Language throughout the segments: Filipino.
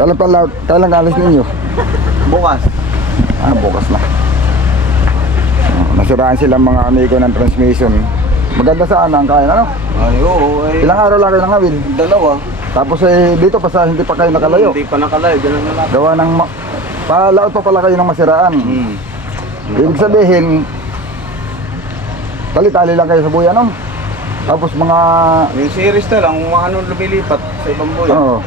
Kailan pala, kailan alis ninyo? Bukas. Ah, bukas na. Oh, Nasiraan silang mga amigo ng transmission. Maganda sana ang kain, ano? Ay, oo. Ay, Ilang araw lang kayo nangawil. Dalawa. Tapos eh, dito pa sa hindi pa kayo nakalayo. Hindi pa nakalayo. Ganun na lang. Gawa ng, ma- palaot pa pala kayo ng masiraan. Hmm. Ibig sabihin, tali-tali lang kayo sa buya, no? Tapos mga, Yung series na lang, kung ano lumilipat sa ibang buhay. oo.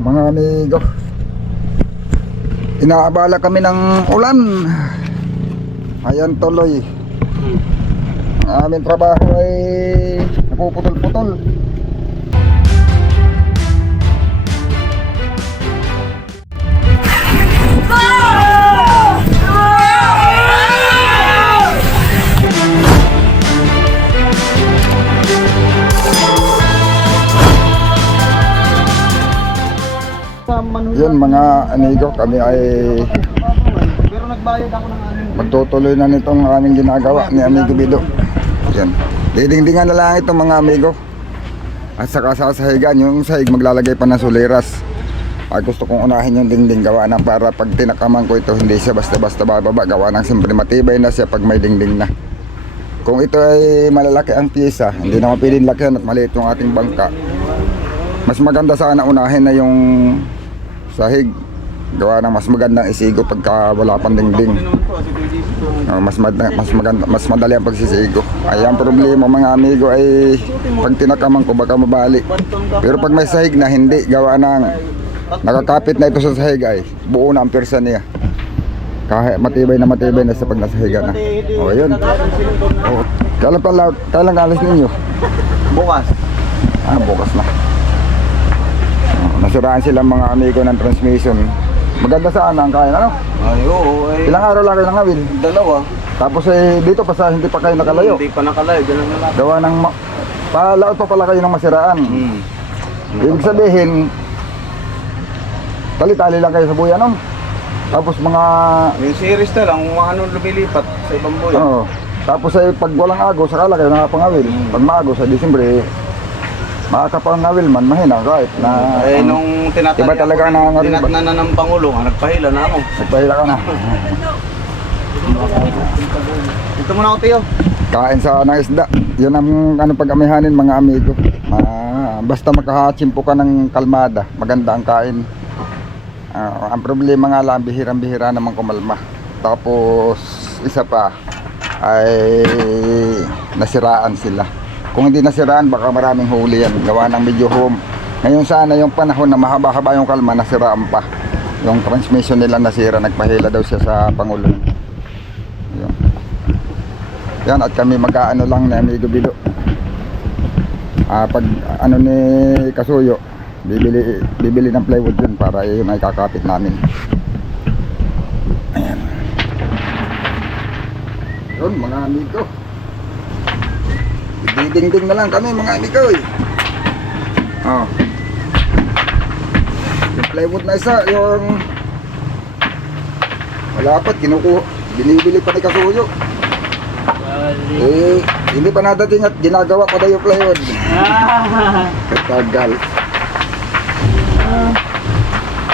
Mga amigo. Inaabala kami ng ulan. Ayan tuloy. Ang aming trabaho ay napuputol-putol. Yun mga amigo, kami ay magtutuloy na nitong aming ginagawa ni Amigo Bido. Yan. Didingdingan na lang ito mga amigo. At saka sasahigan, yung sahig maglalagay pa ng suliras. Ay gusto kong unahin yung dingding gawa na para pag tinakaman ko ito hindi siya basta-basta bababa gawa ng siyempre matibay na siya pag may dingding na. Kung ito ay malalaki ang pyesa, hindi naman pwedeng lakihan at maliit yung ating bangka. Mas maganda sana unahin na yung sahig. Gawa ng mas magandang isigo pagka wala pang dingding. Oh, mas mad- mas maganda mas madali ang pagsisigo. Ay ang problema mga amigo ay pag tinakaman ko baka mabali. Pero pag may sahig na hindi gawa ng nakakapit na ito sa sahig ay buo na ang persa niya. Kahit matibay na matibay na sa pag nasahiga na. O yun. Oh. Kailan pala kailan alis ninyo? Bukas. Ah, bukas na. Nasiraan silang mga amigo ng transmission. Maganda sana ang kain, ano? Ay, oo. Ay, Ilang araw lang kayo nangawil. Dalawa. Tapos eh, dito pa sa hindi pa kayo nakalayo. Hindi pa nakalayo. Ganun na lang. Gawa ng ma- palaot pa pala kayo ng masiraan. Hmm. Ibig sabihin, tali-tali lang kayo sa buya, no? Tapos mga, Yung series na lang, kung ano lumilipat sa ibang buhay. ano, tapos ay pag walang agos, sakala kayo nakapangawil. Pag maagos sa Disyembre, makakapangawil man, mahina kahit na Eh, ang- nung tinatali Iba talaga ang nangangarin ba? tinatnan na ng Pangulo, ah, nagpahila na ako. nagpahila ka na. Dito muna ako, Tiyo. Kain sa ng isda. Yun ang ano pag-amihanin mga amigo. Ah, basta makahachimpo ka ng kalmada, maganda ang kain. Ah, ang problema nga lang, bihirang-bihira naman kumalma. Tapos, isa pa, ay nasiraan sila. Kung hindi nasiraan, baka maraming huli yan. Gawa ng medyo home. Ngayon sana yung panahon na mahaba-haba yung kalma, nasiraan pa. Yung transmission nila nasira, nagpahila daw siya sa Pangulo. Yun. Yan at kami mag-aano lang ni Amigo Bido. Ah, pag ano ni Kasuyo, bibili bibili ng plywood yun para yun ay kakapit namin. Ayan. Yun mga amigo. Didingding na lang kami mga. Eh. Oh. Yung plywood na isa, yung wala pa, kinukuha. Binibili pa ni Kasuyo. Eh, hindi pa nadating at ginagawa pa daw yung plywood. Katagal. Ah,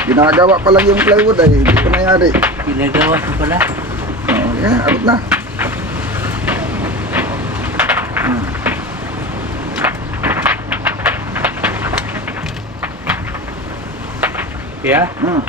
ginagawa pa lang yung plywood ay hindi pa nangyari. Ginagawa ko pala. Oh, yeah, abot na. Kaya? Hmm.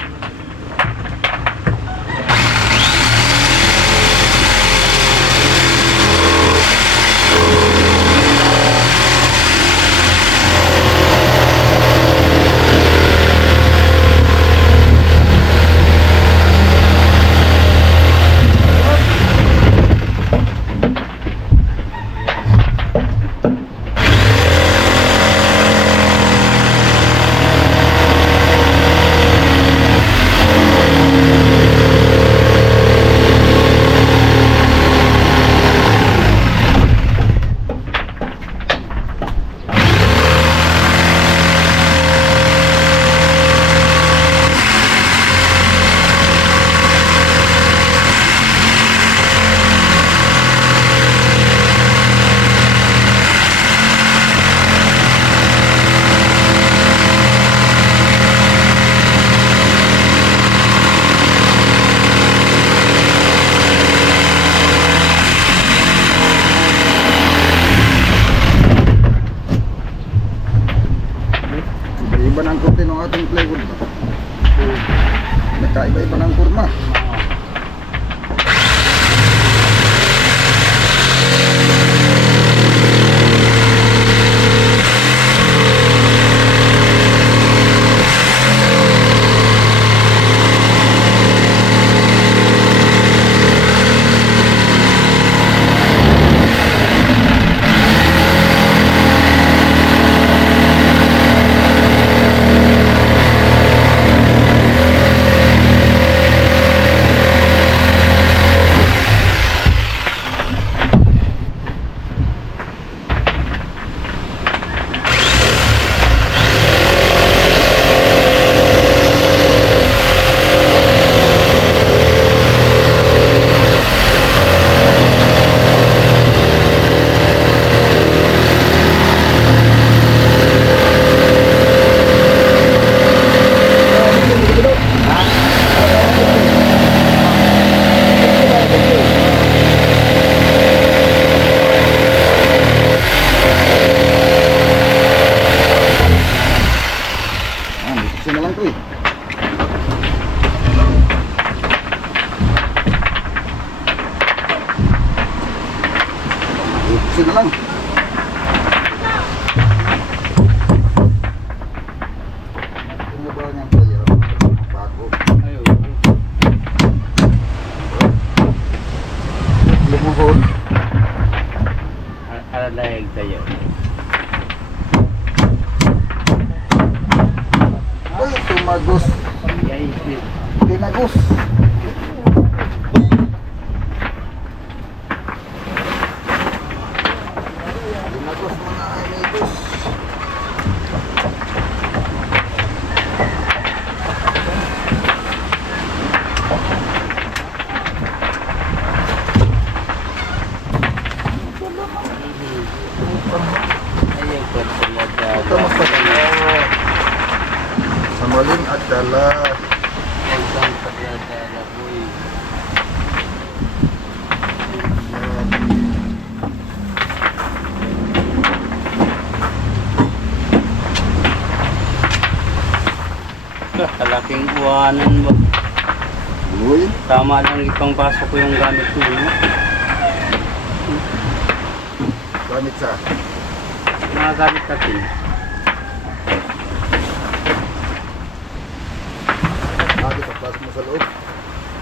Tama lang ipang pasok ko yung gamit ko. No? gamit sa Mga gamit natin. gamit ang pasok mo sa loob.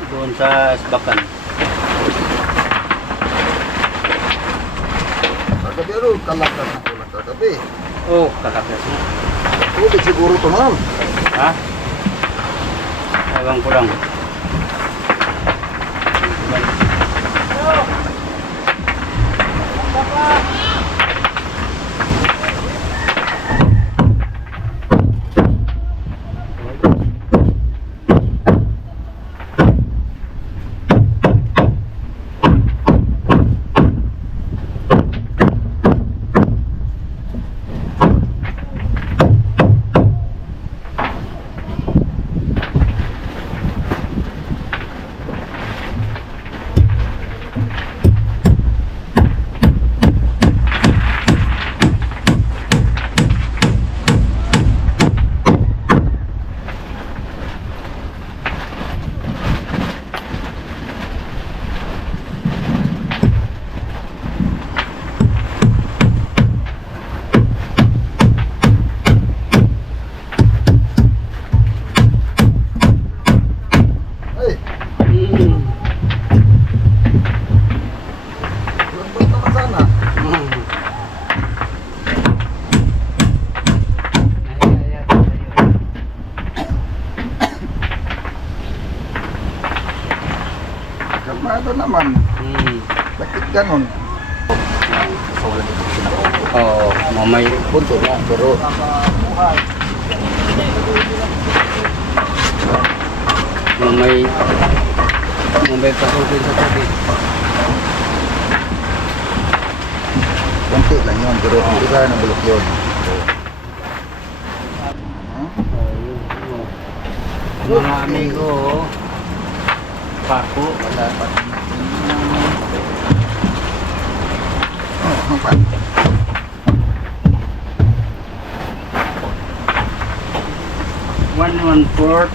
Doon sa Sbakan. Kagabi ano, kalakas na kulang kagabi. Oh, kalakas mo. Tubig siguro ito ma'am. Ha? Ewan ko lang. Mamay. Mamay pasukin sa tubig. konti lang yun. Pero hindi kaya ng bulok yun. Mga amigo, oh. Pako, wala pa. Oh, ang pa. One fourth.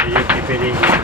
Ayun, pipiliin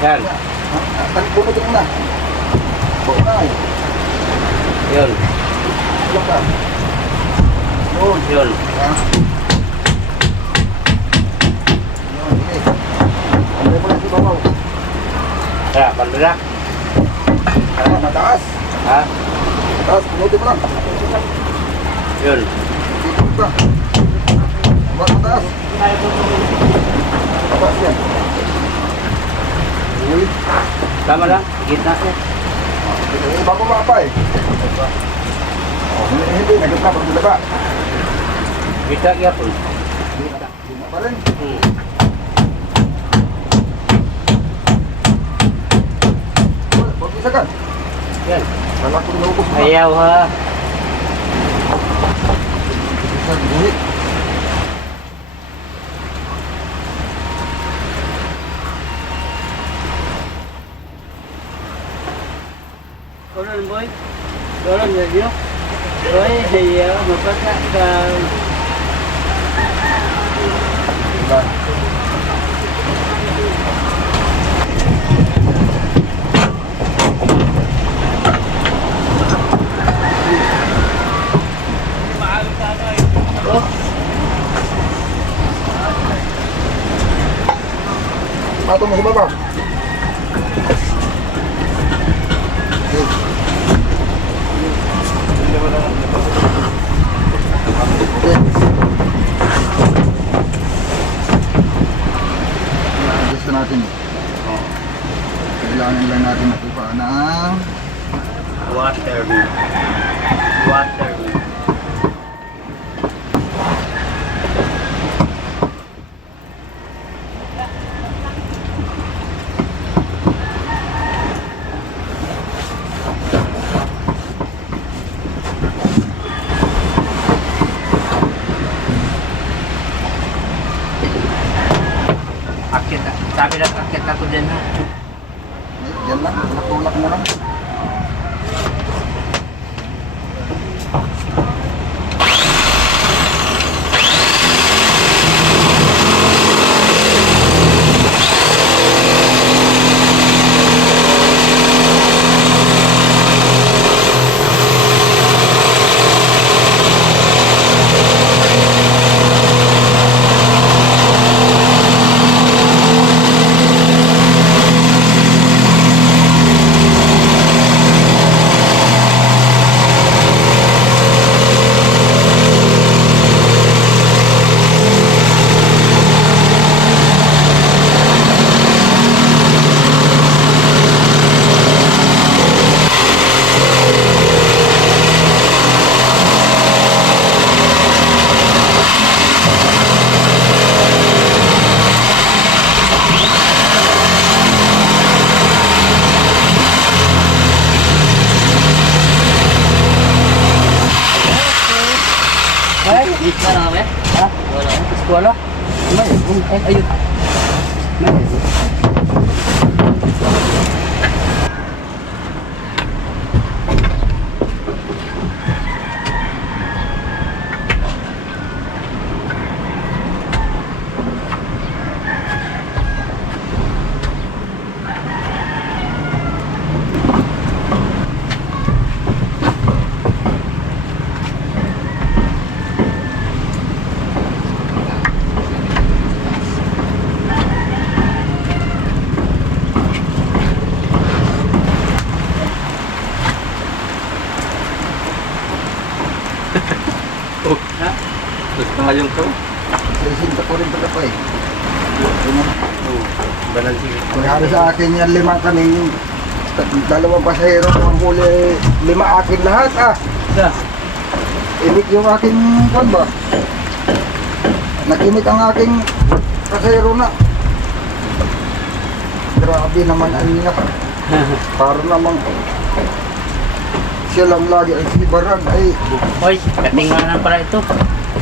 Yan, Bunot mo na. Bunot na. yun, Tulog ka. Yun. yun. Ah. Yun, sige. Pantay mo lang si Babaw. Kaya, Bandera. Ah, mataas. Ha? Mataas, punutin mo lang. Yun. Dito ka. Mataas. Mataas yan. Uy, Tama lang. Gitna siya. eh, bago pa eh. Oh, hindi, hindi, nagit na pag ba? Gitna gyapon. Hindi na pa rin. Hmm. Uy, Huwag isa ka. Yan. Lalakong lubos mo. Ayaw ha. Isa, Konon radio. Boy, ayaw. Mapasa ka. Diba? Oh. Patong mo sa baba. Okay. Okay. Adjust na natin. Kailangan lang natin makuha ng Water. Water. Akit, sabi lang akit ako din ha. yan lang, tulak mo lang. Ay, di ka na kami? Ha? Wala. May, ay, ayun. May. Ha? Tayong to. Sisinta ko rin pala pa eh. Banal sige. Kunyari sa akin yan, lima kami, dalawang pasahero ang huli, lima akin lahat ah. Sa? Inik yung aking kwan ba? Nakinik ang aking pasahero na. Grabe naman ang niya. Para namang siya lang lagi ang sibaran ay Hoy, katinganan pala ito.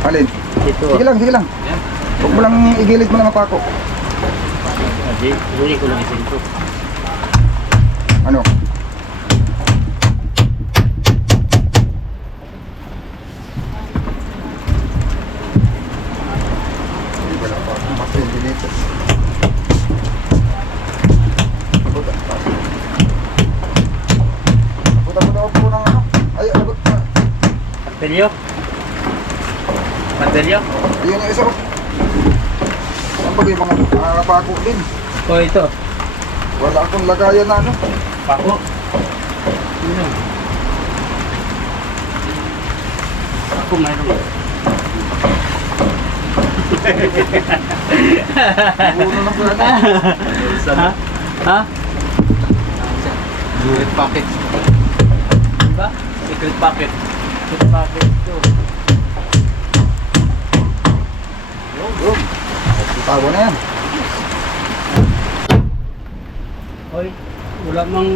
alin. Ito. Sige lang, sige lang. Huwag mo lang igilid mo lang ang pako. Hindi, hindi ko lang isin to. Ano? Wala pa akong matindi dito. Martelyo? Martelyo? Yun yung isa ko. Ang bagay mga ah, pako din. O ito. Wala akong lagayan na ano. Pako. Ako mayroon. Puro na po yan. Ha? Ha? Secret package. Diba? Secret packet. Bakit ito? Yun. Tawa na yan. Hoy, wala mang...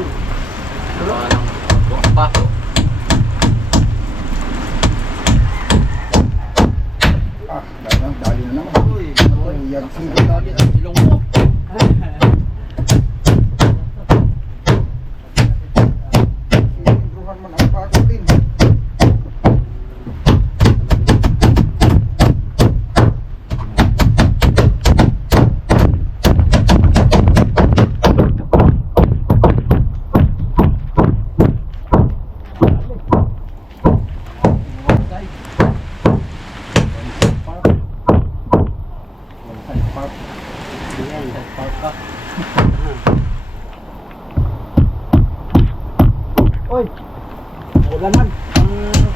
Wala lang. Buong pako. Ah, dali na, naman. Uy. Uy, yan. Sige. Ilong mo.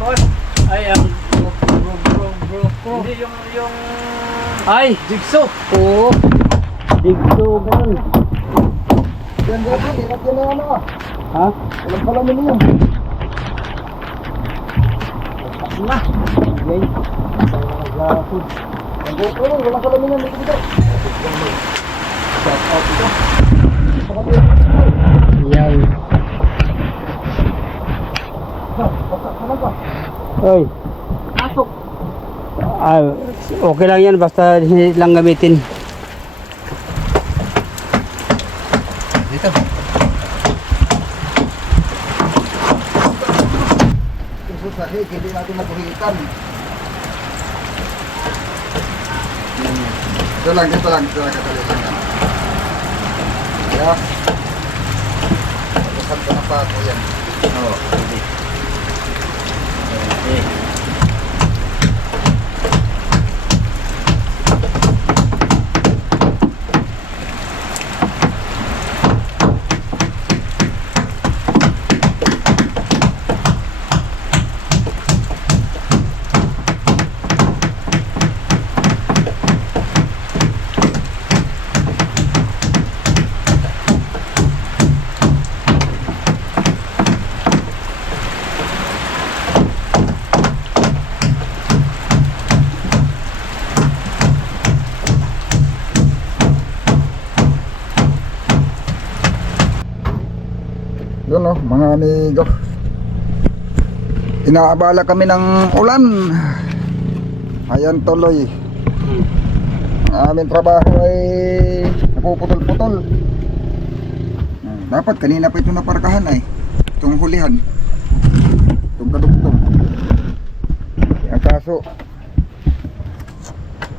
Kos. Ay, ang bro, bro, bro, bro, bro. Hindi yung yung Ay, jigsaw. oo. Digso, ganun. Yan, dito. Ingat yan na ano ah. Ha? Walang palamin yan. Na. Okay. Naglafood. Yan, dito. Walang palamin yan. Dito, dito. Shout out ito. Yan. Basta ka lang ba? Oy. Pasok. Ah, okay lang yan basta hindi lang gamitin. Dito. Ito sa hig, hindi natin makuhitan. Ito lang, dito lang, dito lang, kadali lang. Kaya, pagkasan ko na pa ako yan. Oo, sige. Okay. Yun oh, mga amigo. Inaabala kami ng ulan. Ayan tuloy. Ang aming trabaho ay napuputol-putol. Hmm, Dapat kanina pa ito naparkahan ay. Itong hulihan. Itong kadugtong. Ang kaso,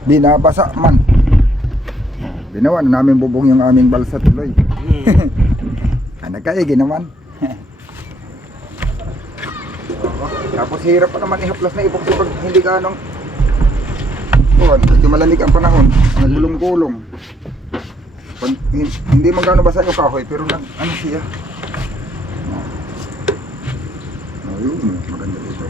binabasa man. Ginawa na namin bubong yung aming balsa tuloy. Nagkaigi naman. Tapos hirap pa naman ihaplas na ipok pag hindi ka anong Kuwan, medyo malamig ang panahon. Nagulong-gulong. Hindi man gano'n basa yung kahoy, pero nag, ano siya? Oh, yun, maganda dito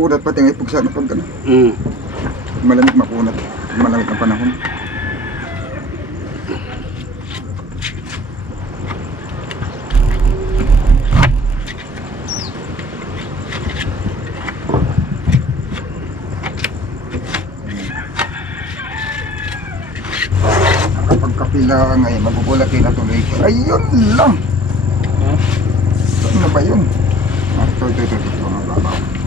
Makunat pati ang ipog sana pag ano, Mm. malamig makunat. Malamig ang panahon. Nakapagkapila ngayon, magugulatin na tuloy. Ayun lang! Ha? Ano ba yun? Ah, ito, ito, ito, ito, ang babaw.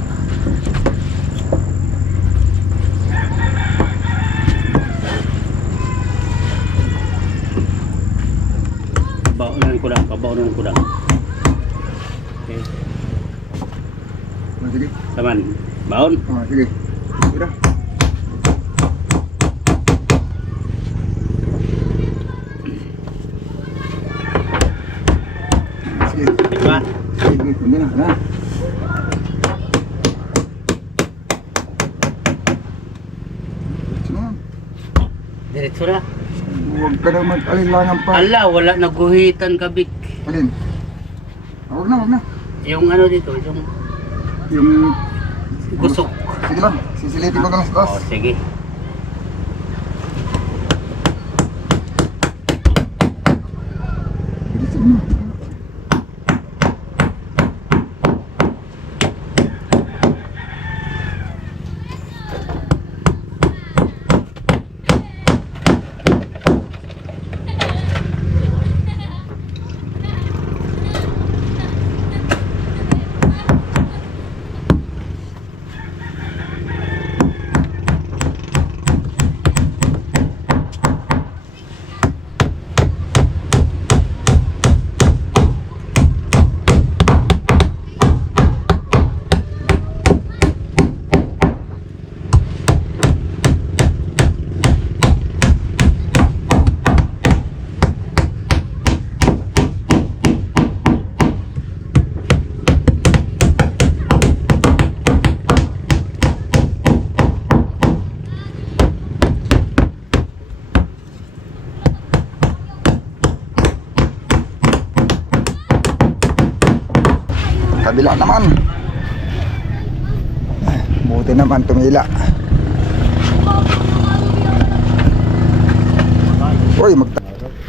Pabaonan ko lang, pabaonan ko lang. Okay. Ah, Sige, Taman. Baon. ah, sige. Sige, Diba? sige, hindi na, na. diretso na. Huwag ka na mag-alilangan pa. Ala, wala naguhitan kabik. Alin? Ah, Huwag na, huwag na. Yung ano dito, yung Yung... gusok. Sige lang, sisilitin ko na lang sa taas. Oh, sige. Kabila naman. Buti naman tumila. Uy, mag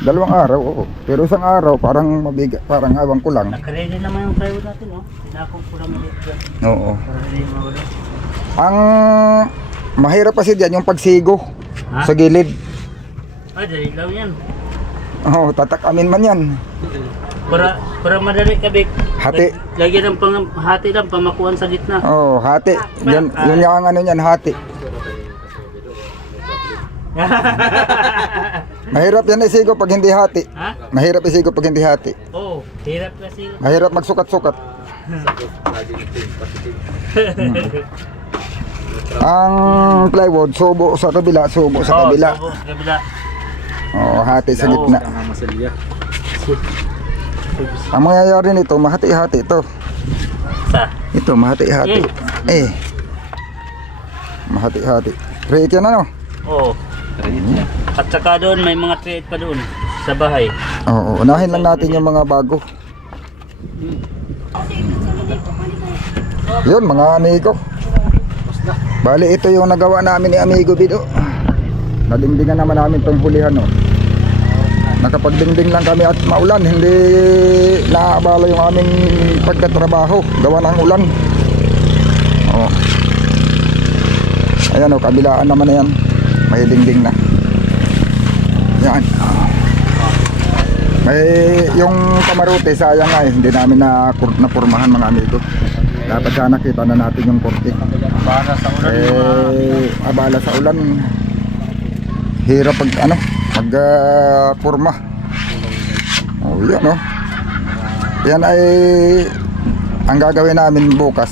dalawang araw, oo. Pero isang araw, parang mabigat, parang awang ko lang. Nakaready naman yung plywood natin, oh. Mo dito. Oo. Ang mahirap kasi diyan yung pagsigo Ha? sa gilid. Ah, dali lang yan. Oo, tatakamin man yan. Para, para madali kabik. Hati. Lag- Lagyan ng pang, hati lang, pamakuan sa gitna. Oo, hati. Yan, yun yung ang ano niyan, hati. Mahirap yan isigo pag hindi hati. ha? Mahirap isigo pag hindi hati. Oo, oh, hirap kasi. Mahirap magsukat-sukat. Ang plywood, subo sa kabila, subo sa Oo, kabila. subo sa kabila. Oo, hati sa Oo. gitna. Ang mangyayari nito, mahati-hati ito. Sa? Ito, mahati-hati. Eh. Mahati-hati. Create yan ano? Oo. At saka doon, may mga treat pa doon. Sa bahay. Oo, unahin lang natin yung mga bago. Yun, mga amigo. Bali, ito yung nagawa namin ni Amigo Bido. Nadingdingan naman namin itong hulihan, no. Nakapagdingding lang kami at maulan, hindi naabala yung aming pagtatrabaho. Gawa ng ulan. Oo. Ayan o, kabilaan naman na yan. May dingding na. Yan. May yung kamarote sayang nga eh, hindi namin na napurmahan mga amigo. Dapat sana kita na natin yung korte. Para sa ulan. Eh, abala sa ulan. Hirap pag ano, ah, purma. Oh, yan oh. Yan ay ang gagawin namin bukas.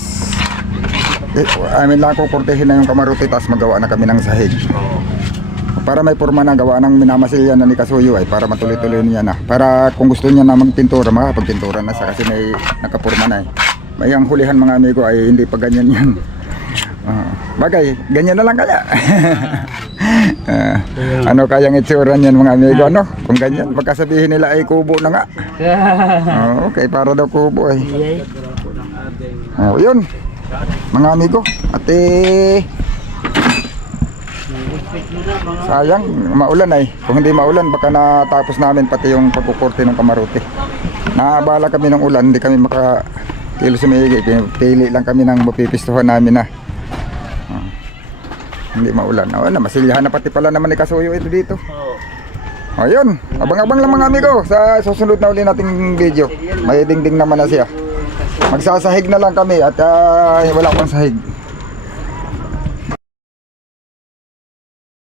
Eh, amin lang kukurtehin na yung kamarote tapos magawa na kami ng sahig. Para may forma na gawa ng minamasilya na ni Kasuyo ay para matuloy-tuloy niya na. Para kung gusto niya na magpintura, makapagpintura na sa kasi may nakapurma na eh. May ang hulihan mga amigo ay hindi pa ganyan yan. Ah, bagay, ganyan na lang kaya. Ah, ano kayang itsura niyan mga amigo ano? Kung ganyan, baka sabihin nila ay kubo na nga. Oh, okay, para daw kubo eh. Oh, yun. Mga amigo, at eh, Nagupit mo na mga Sayang, maulan ay. Kung hindi maulan, baka natapos namin pati yung pagkukurte ng kamarote. Naabala kami ng ulan, hindi kami maka kilo sumigi. Pili lang kami ng mapipistuhan namin na. Ah. Hindi maulan. O na, masilyahan na pati pala naman ni Kasuyo ito dito. Oo. O yun, abang-abang lang mga amigo sa susunod na uli nating video. May dingding naman na siya. Magsasahig na lang kami at ah, wala pang sahig.